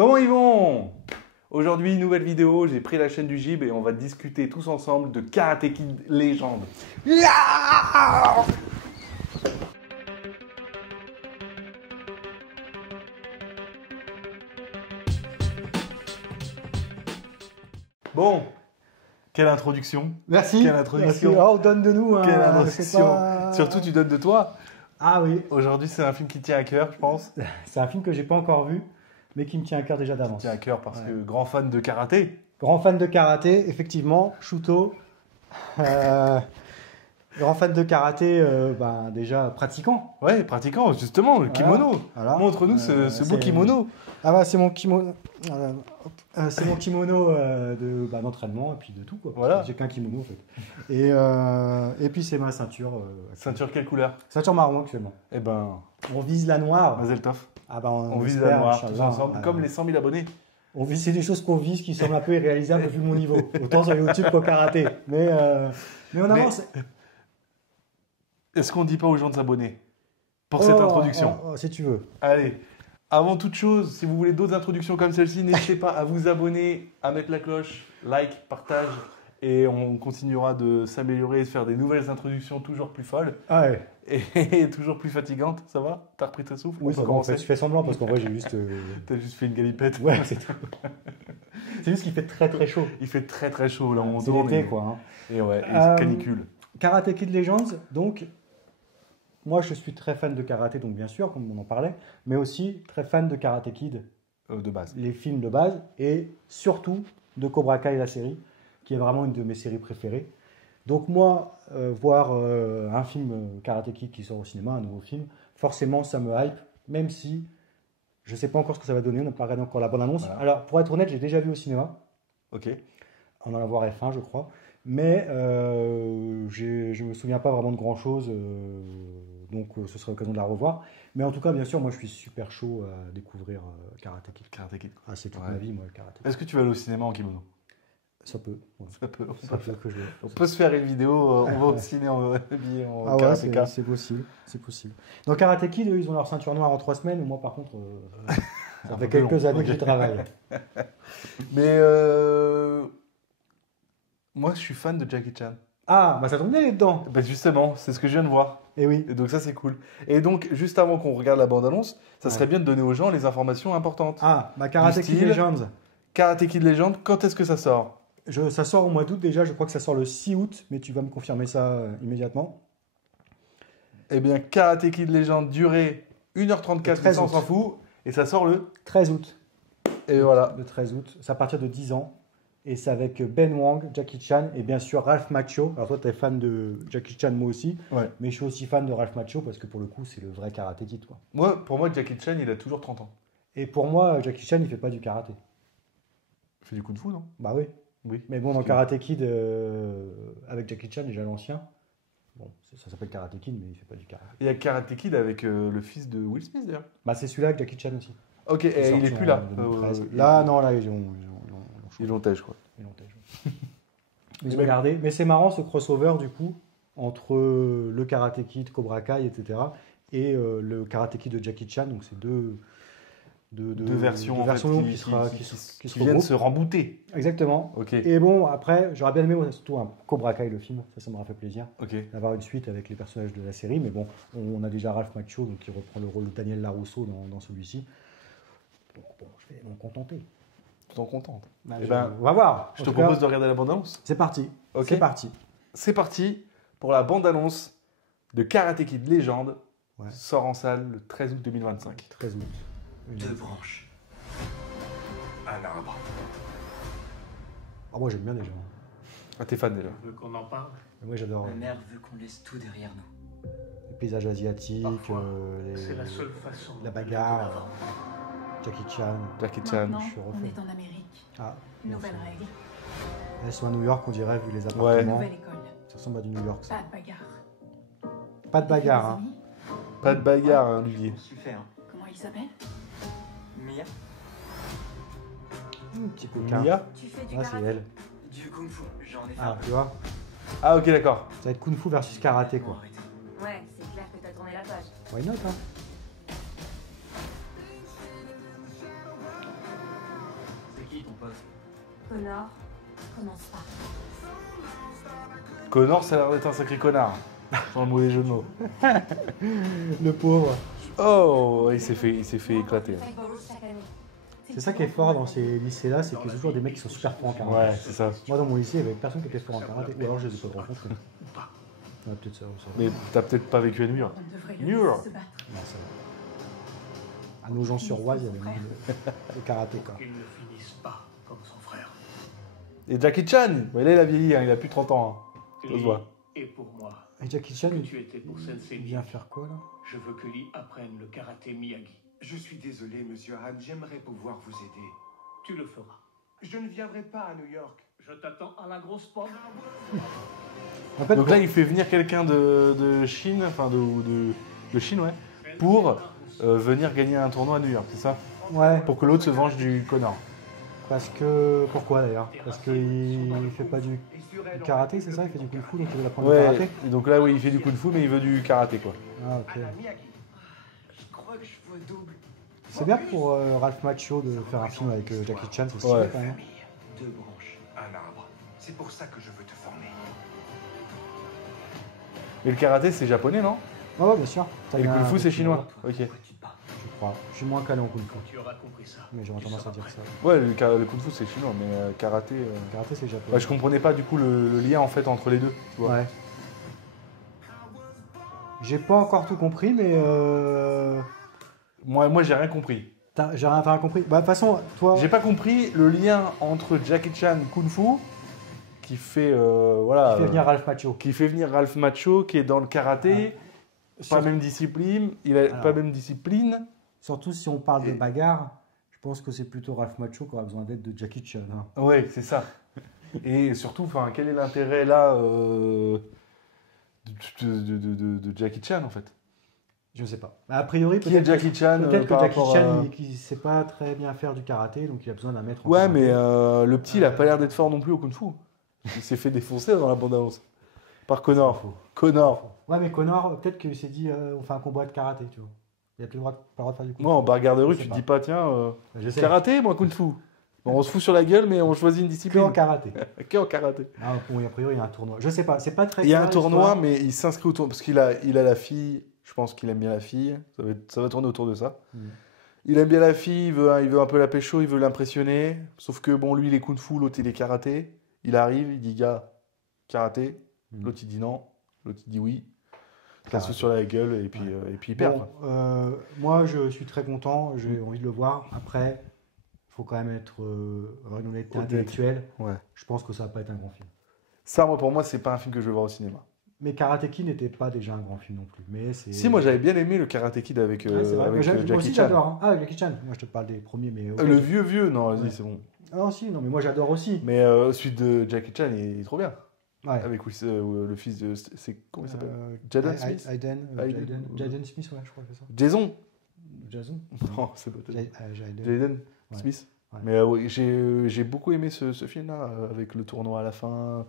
Comment ils vont? Aujourd'hui, nouvelle vidéo, j'ai pris la chaîne du Gib et on va discuter tous ensemble de Karate Kid Légende. Bon, quelle introduction. Merci. Quelle introduction. Merci. Oh, donne de nous. Quelle introduction. Pas... Surtout, tu donnes de toi. Ah oui. Aujourd'hui, c'est un film qui tient à cœur, je pense. C'est un film que j'ai pas encore vu, mais qui me tient à cœur déjà d'avance. Tient à cœur parce que grand fan de karaté. Grand fan de karaté, effectivement. Shuto. Grand fan de karaté, déjà pratiquant. Ouais, pratiquant, justement, le kimono. Voilà. Montre-nous ce beau kimono. Ah bah c'est mon kimono. C'est mon kimono d'entraînement et puis de tout quoi. Voilà. J'ai qu'un kimono en fait. Et puis c'est ma ceinture. Ceinture quelle couleur? Ceinture marron actuellement. Eh ben, On vise la noire. Mazel Tov. Ah bah On vise espère, la noire Inch'Allah. tous ensemble, comme les 100 000 abonnés. On vise, c'est des choses qu'on vise qui semblent un peu irréalisables vu mon niveau. Autant sur YouTube qu'au karaté. Mais on avance. Est-ce qu'on dit pas aux gens de s'abonner pour cette introduction? Si tu veux. Allez, avant toute chose, si vous voulez d'autres introductions comme celle-ci, n'hésitez pas à vous abonner, à mettre la cloche, like, partage, et on continuera de s'améliorer et de faire des nouvelles introductions toujours plus folles Ah ouais. et toujours plus fatigantes. Ça va? T'as repris ta souffle? Oui, ça va, en fait, je fais semblant parce qu'en vrai j'ai juste... T'as juste fait une galipette. Ouais, c'est tout. C'est juste qu'il fait très très chaud. Il fait très très chaud là, on C'est tourne. l'été quoi. Hein. Et ouais, et c'est canicule. Karate Kid Legends, donc... Moi, je suis très fan de karaté, donc bien sûr, comme on en parlait, mais aussi très fan de Karate Kid, De base. les films de base, et surtout de Cobra Kai, la série, qui est vraiment une de mes séries préférées. Donc moi, voir un film Karate Kid qui sort au cinéma, un nouveau film, forcément, ça me hype, même si je ne sais pas encore ce que ça va donner, on n'a pas regardé encore la bande-annonce. Voilà. Alors, pour être honnête, j'ai déjà vu au cinéma, Ok. on en a voir F1, je crois, mais je ne me souviens pas vraiment de grand-chose, donc ce serait l'occasion de la revoir. Mais en tout cas, bien sûr, moi je suis super chaud à découvrir Karate Kid. Karate Kid. Ah, c'est toute Ouais. ma vie, moi, le Karate Kid. Est-ce que tu vas aller au cinéma en kimono? Ça peut. Ouais. Ça peut. Ça peut que je le... On peut se faire une vidéo, on va au ciné habillé en Ah ouais, karatéka. c'est possible, c'est possible. Dans Karate Kid, eux, ils ont leur ceinture noire en 3 semaines, moi par contre, ça fait quelques années que je travaille. Mais moi, je suis fan de Jackie Chan. Ah, bah ça tombe bien, les dedans. Ben justement, c'est ce que je viens de voir. Eh oui. Et donc ça, c'est cool. Et donc, juste avant qu'on regarde la bande-annonce, ça serait bien de donner aux gens les informations importantes. Ah, bah Karate Du Kid style. Legends. Karate Kid Legend, quand est-ce que ça sort? Ça sort au mois d'août déjà, je crois que ça sort le 6 août, mais tu vas me confirmer ça immédiatement. Eh bien, Karate Kid Legend, durée 1h34, 13 ça on août. s'en fout. Et ça sort le... 13 août. Et voilà. Le 13 août, c'est à partir de 10 ans. Et c'est avec Ben Wang, Jackie Chan et bien sûr Ralph Macchio. Alors toi, tu es fan de Jackie Chan, moi aussi. Ouais. Mais je suis aussi fan de Ralph Macchio parce que pour le coup, c'est le vrai Karate Kid, quoi. Pour moi, Jackie Chan, il a toujours 30 ans. Et pour moi, Jackie Chan, il fait pas du karaté. Il fait du kung fu, non? Bah oui. Oui. Mais bon, dans Karate Kid, avec Jackie Chan, déjà l'ancien, bon, ça s'appelle Karate Kid, mais il fait pas du karaté. Il y a Karate Kid avec le fils de Will Smith, d'ailleurs. Bah c'est celui-là avec Jackie Chan aussi. Ok, et il est sorti plus en là. 2013. Là, non, là, ils l'ont Ils l'ont têche, quoi. Ils l'ont têche. Ils ont gardé. Mais c'est marrant ce crossover, du coup, entre le Karate Kid, Cobra Kai, etc. et le Karate Kid de Jackie Chan. Donc c'est deux versions, en fait, qui se viennent regroupent. se rembooter. Exactement. Ok. Et bon, après, j'aurais bien aimé, moi, surtout un Cobra Kai, le film. Ça m'aurait fait plaisir. Ok. D'avoir une suite avec les personnages de la série. Mais bon, on a déjà Ralph Macchio, donc qui reprend le rôle de Daniel LaRusso dans celui-ci. Bon, je vais m'en contenter. Tu t'en contentes. Eh ben, on va voir. Je En te tout cas, propose de regarder la bande-annonce. C'est parti. Ok. C'est parti. C'est parti pour la bande-annonce de Karate Kid Legend. Ouais. Sort en salle le 13 août 2025. 13 août. Deux branches. Un arbre. Ah, moi j'aime bien déjà. Ah, t'es fan déjà. Tu veux qu'on en parle? Moi j'adore Ma mère veut qu'on laisse tout derrière nous. les paysages asiatiques, Parfois, c'est la seule façon. la bagarre, Jackie Chan. Jackie Chan. Maintenant, je suis refait. on est en Amérique. Ah, Nouvelle règle, elles sont à New York, on dirait, vu les appartements. nouvelle école. Ça ressemble à du New York, ça. Pas de bagarre. Pas de bagarre, Des hein. amis. Pas de bagarre, hein, Olivier. Je suis fait, hein. Comment il s'appelle? Mia, Petit coquin. Mia. Tu fais du Ah, c'est karaté? elle. du kung fu, j'en ai fait Ah, un peu. tu vois, Ah, ok, d'accord. ça va être Kung Fu versus karaté, quoi. Arrêtez. Ouais, c'est clair que t'as tourné la page. Why not, hein. ton poste. Connor, commence pas. Connor, ça a l'air d'être un sacré connard. Sans le mauvais jeu de mots. Le pauvre. Oh, il s'est fait éclater. C'est ça qui est fort dans ces lycées-là, c'est qu'il y a toujours des mecs qui sont super forts en karaté. Ouais, c'est ça. Moi, dans mon lycée, il n'y avait personne qui était fort en karaté. Ou alors, je les ai pas rencontrés. Ouais, peut-être ça. Mais t'as peut-être pas vécu à New York. On devrait New York. se battre. Non, ça va. À Nogent-sur-Oise, il y avait moins de karaté, quoi. Qu'il ne finisse pas comme son frère. Et Jackie Chan, bon, là il a vieilli, hein, il a plus 30 ans. Hein. Ça se voit. Et pour moi, Et Jackie Chan, que tu étais pour Sensei il vient Miyagi, faire quoi, là? je veux que Lee apprenne le karaté Miyagi. Je suis désolé, monsieur Han, j'aimerais pouvoir vous aider. Tu le feras. Je ne viendrai pas à New York. Je t'attends à la grosse pomme. En fait, Donc là il fait venir quelqu'un de Chine, enfin de Chine, ouais, pour venir gagner un tournoi à New York, c'est ça? ouais, Pour que l'autre se venge du Connor. parce que... Pourquoi, d'ailleurs? Parce qu'il fait pas du karaté, c'est ça? Il fait du kung-fu, donc il veut apprendre le Ouais, karaté? et donc là oui, il fait du kung fu, mais il veut du karaté quoi. Ah, ok. Je crois que je vois double. C'est bien pour Ralph Macchio de faire un film avec Jackie Chan, c'est stylé, Ouais. quand même. Deux branches, un arbre. C'est pour ça que je veux te former. Et le karaté c'est japonais, non? Ouais, bien sûr. Et le kung fu c'est chinois. Ok. Pourquoi tu te bats? Je crois. Je suis moins calé en kung fu, Tu auras compris ça. mais j'aurais Tu tendance à seras dire prêt. ça. Ouais, le kung fu c'est chinois, mais karaté. Le karaté, c'est japonais. Ouais, je comprenais pas du coup le lien en fait entre les deux. Tu vois. Ouais. J'ai pas encore tout compris, mais Moi j'ai rien compris. j'ai rien compris. Bah, de toute façon, toi, J'ai pas compris le lien entre Jackie Chan Kung Fu qui fait voilà tu fais venir Ralph Macchio. qui fait venir Ralph Macchio qui est dans le karaté, pas Sur- même discipline, il a Alors. pas même discipline. Surtout si on parle de Et- bagarre, je pense que c'est plutôt Ralph Macchio qui aura besoin d'aide de Jackie Chan. Hein. Ouais, c'est ça. Et surtout, enfin, quel est l'intérêt là de Jackie Chan en fait? Je sais pas. A priori, Qui est Jackie Chan peut-être que par Jackie rapport Chan, à- il sait pas très bien faire du karaté, donc il a besoin d'un maître en Ouais, karaté. mais le petit, il a pas l'air d'être fort non plus au Kung Fu. Il s'est fait défoncer dans la bande-annonce par Connor. Faux. Connor. Ouais, mais Connor, peut-être qu'il s'est dit, on fait un combat de karaté, tu vois. Il a plus le droit, pas le droit de faire du kung Moi, en bagarre de rue, Je sais tu te pas. dis pas, tiens, Je sais. karaté, moi, Kung Fu. Bon, on se fout sur la gueule, mais on choisit une Que discipline. en karaté. Que en karaté. Ah, bon, a priori, il y a un tournoi. Je sais pas, c'est pas très Il y a clair, un tournoi, l'histoire. mais il s'inscrit au tournoi parce qu'il a la fille. Je pense qu'il aime bien la fille. Ça va tourner autour de ça. Mm. Il aime bien la fille, il veut un peu la pécho, il veut l'impressionner. Sauf que, bon, lui, il est Kung Fu, l'autre, il est karaté. Il arrive, il dit, gars, karaté. Mm. L'autre, il dit non. L'autre, il dit oui. Il Karaté. se fout sur la gueule et puis, Ouais. et puis il perd. Bon, quoi. moi, je suis très content, j'ai envie de le voir. Après, il faut quand même être, avoir une honnêteté Honnête. intellectuelle. Ouais. Je pense que ça va pas être un grand film. Ça, moi, pour moi, c'est pas un film que je veux voir au cinéma. Mais Karate Kid n'était pas déjà un grand film non plus. Mais c'est... Si, moi, j'avais bien aimé le Karate Kid avec, Ouais, c'est vrai. avec Moi Jackie aussi, Chan. j'adore. Hein. Ah, Jackie Chan. Moi, je te parle des premiers, mais... ok. Le vieux, non, vas-y, Ouais. c'est bon. Ah, si, non, mais moi, j'adore aussi. Mais celui de Jackie Chan, il est trop bien. Ouais. Avec le fils de. Comment il s'appelle? Euh, Jaden Smith? Jaden Smith, ouais, je crois que c'est ça. Jason? Jason Non, c'est pas Jason. Jaden. Jaden Ouais. Smith. Ouais. Mais ouais, j'ai beaucoup aimé ce film-là, avec le tournoi à la fin,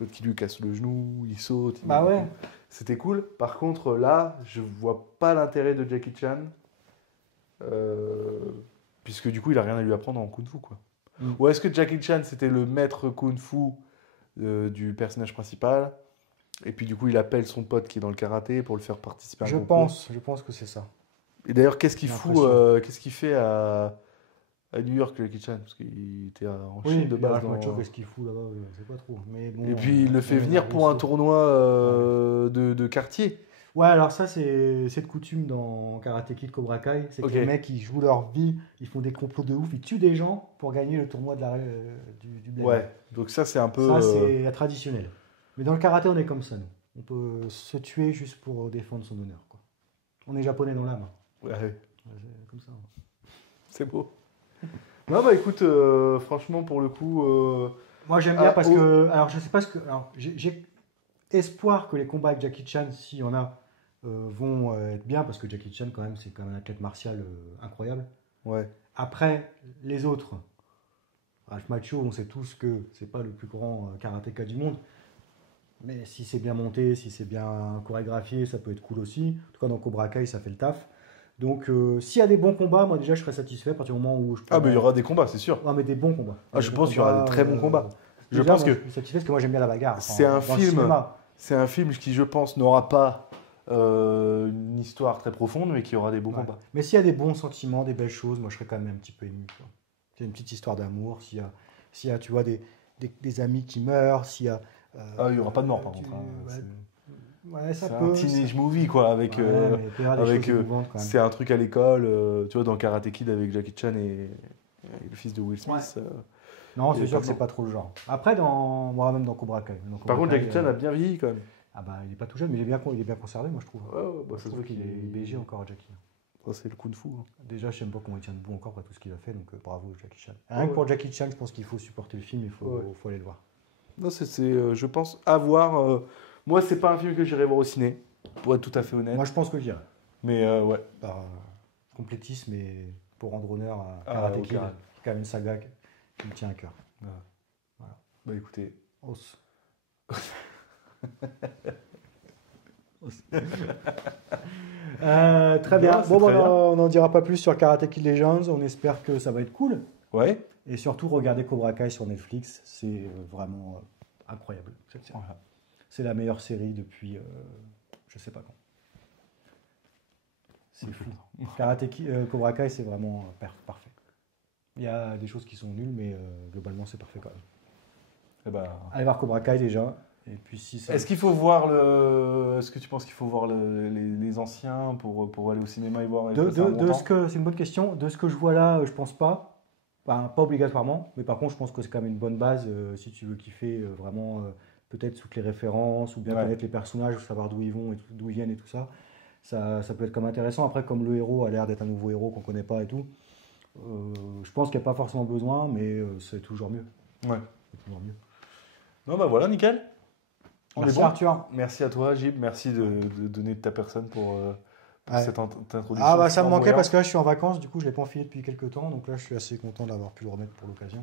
l'autre qui lui casse le genou, il saute. Bah ouais. C'était cool. Par contre, là, je vois pas l'intérêt de Jackie Chan, puisque du coup, il a rien à lui apprendre en Kung Fu, quoi. Mm. Ou est-ce que Jackie Chan, c'était le maître Kung Fu du personnage principal, et puis du coup, il appelle son pote qui est dans le karaté pour le faire participer à un Je concours. pense que c'est ça. Et d'ailleurs, qu'est-ce qu'il J'ai fout, l'impression. qu'est-ce qu'il fait à New York, Jackie Chan? Parce qu'il était en Oui, Chine de puis base. Ralph dans- Macchio, qu'est-ce qu'il fout là-bas, je sais pas trop. Mais bon, Et puis il le fait on venir a pour un réussi. tournoi de quartier. Ouais, alors ça, c'est de coutume dans Karate Kid, Cobra Kai. C'est que Ok. les mecs, ils jouent leur vie, ils font des complots de ouf, ils tuent des gens pour gagner le tournoi du bled. Ouais, donc ça c'est un peu. Ça, c'est traditionnel. Mais dans le karaté, on est comme ça, nous. On peut se tuer juste pour défendre son honneur, quoi. On est japonais dans l'âme. Ouais, Ouais, c'est comme ça. c'est beau. Non, bah écoute, franchement, pour le coup. Moi, j'aime bien Ah, parce oh. que... Alors, je sais pas ce que... Alors, j'ai espoir que les combats avec Jackie Chan, s'il y en a, vont être bien, parce que Jackie Chan, quand même, c'est quand même un athlète martial incroyable. Ouais. Après, les autres, Ralph Macchio, on sait tous que c'est pas le plus grand karatéka du monde. Mais si c'est bien monté, si c'est bien chorégraphié, ça peut être cool aussi. En tout cas, dans Cobra Kai, ça fait le taf. Donc, s'il y a des bons combats, moi déjà je serais satisfait à partir du moment où je peux. Ah, mais il y aura des combats, c'est sûr. Non, mais des bons combats. Ah, je Des pense qu'il y aura combats, des très bons combats. Je déjà, pense moi, que je suis satisfait parce que moi j'aime bien la bagarre. c'est un dans le film. cinéma. C'est un film qui, je pense, n'aura pas une histoire très profonde, mais qui aura des beaux Ouais. combats. Mais s'il y a des bons sentiments, des belles choses, moi je serais quand même un petit peu ému. Quoi. S'il y a une petite histoire d'amour, s'il y a, tu vois, des amis qui meurent, s'il y a. Ah, il n'y aura pas de mort, par tu- contre. Hein. ouais, C'est- ouais, ça C'est peut. un teenage movie, quoi, avec... Ouais, mais il peut y avoir des avec, choses émouvantes, quand même. c'est un truc à l'école, tu vois, dans Karate Kid avec Jackie Chan et le fils de Will Smith. Non, il y c'est a sûr pas que de c'est mort. pas trop le genre. Après, moi même dans Cobra Kai. Dans Cobra Par contre, Kai, Jackie Chan a bien vieilli, quand même. Ah bah, il est pas tout jeune, mais il est bien conservé, moi je trouve. Ouais, ouais, bah, Je ça se trouve voit qu'il est BG encore, Jackie. Ça, c'est le coup de fou. Hein. Déjà, je sais pas comment il tient debout encore après tout ce qu'il a fait, donc bravo Jackie Chan. Ouais, Rien que ouais. pour Jackie Chan, je pense qu'il faut supporter le film, il faut aller le voir. Non, je pense, à voir. Moi, c'est pas un film que j'irai voir au ciné, pour être tout à fait honnête. Moi, je pense que j'irai. Mais ouais. Par complétisme et pour rendre honneur à Ah, Karate au Kid, Karate. qui est quand même une saga qui me tient à cœur. Bah écoutez, Os. Très bien. Non, c'est Bon, très bien. on n'en dira pas plus sur Karate Kid Legends. On espère que ça va être cool. ouais. Et surtout, regardez Cobra Kai sur Netflix. C'est vraiment incroyable, cette série. Voilà. C'est la meilleure série depuis je sais pas quand. C'est fou. Karate Kid, Cobra Kai, c'est vraiment parfait. Il y a des choses qui sont nulles, mais globalement, c'est parfait quand même. Eh ben, Allez voir Cobra Kai déjà. Et puis si ça... Est-ce qu'il faut voir Est-ce que tu penses qu'il faut voir les anciens pour aller au cinéma et voir et passer un bon temps C'est une bonne question. De ce que je vois là, je pense pas. Enfin, pas obligatoirement. Mais par contre, je pense que c'est quand même une bonne base si tu veux kiffer vraiment peut-être toutes les références ou bien Ouais. connaître les personnages, savoir d'où ils vont et d'où ils viennent et tout ça. Ça peut être comme intéressant. Après, comme le héros a l'air d'être un nouveau héros qu'on connaît pas et tout, je pense qu'il n'y a pas forcément besoin, mais c'est toujours mieux. Ouais. C'est toujours mieux. Non, bah voilà, nickel. On Merci est bon. Arthur. Merci à toi, Gib. Merci de donner de ta personne pour Ouais. cette introduction. Ah bah ça me manquait flamboyante. parce que là je suis en vacances, du coup je l'ai pas enfilé depuis quelques temps, donc là je suis assez content d'avoir pu le remettre pour l'occasion.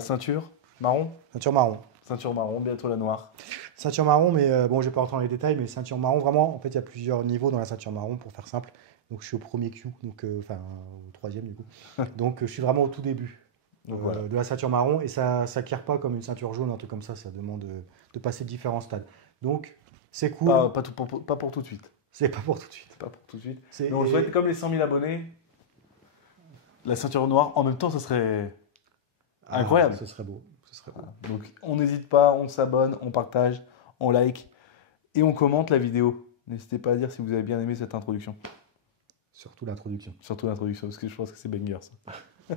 Ceinture marron. Ceinture marron. Ceinture marron, bientôt la noire. Ceinture marron, mais bon, je vais pas rentrer dans les détails, mais ceinture marron, vraiment, en fait, il y a plusieurs niveaux dans la ceinture marron, pour faire simple. Donc, je suis au premier Q, donc, enfin, au troisième, du coup. Donc, je suis vraiment au tout début Donc voilà. de la ceinture marron, et ça s'acquiert pas comme une ceinture jaune, un truc comme ça demande de passer différents stades. Donc, c'est cool, Pas pour tout de suite. c'est pas pour tout de suite. Pas pour tout de suite. C'est- Mais on le souhaite, comme les 100 000 abonnés, la ceinture noire, en même temps, ça serait incroyable. Ce serait beau. Ce serait beau. Donc on n'hésite pas, on s'abonne, on partage, on like et on commente la vidéo. N'hésitez pas à dire si vous avez bien aimé cette introduction. Surtout l'introduction. Surtout l'introduction, parce que je pense que c'est banger ça.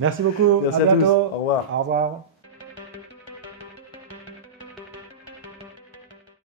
Merci beaucoup. Merci à à tous. bientôt. Au revoir. Au revoir.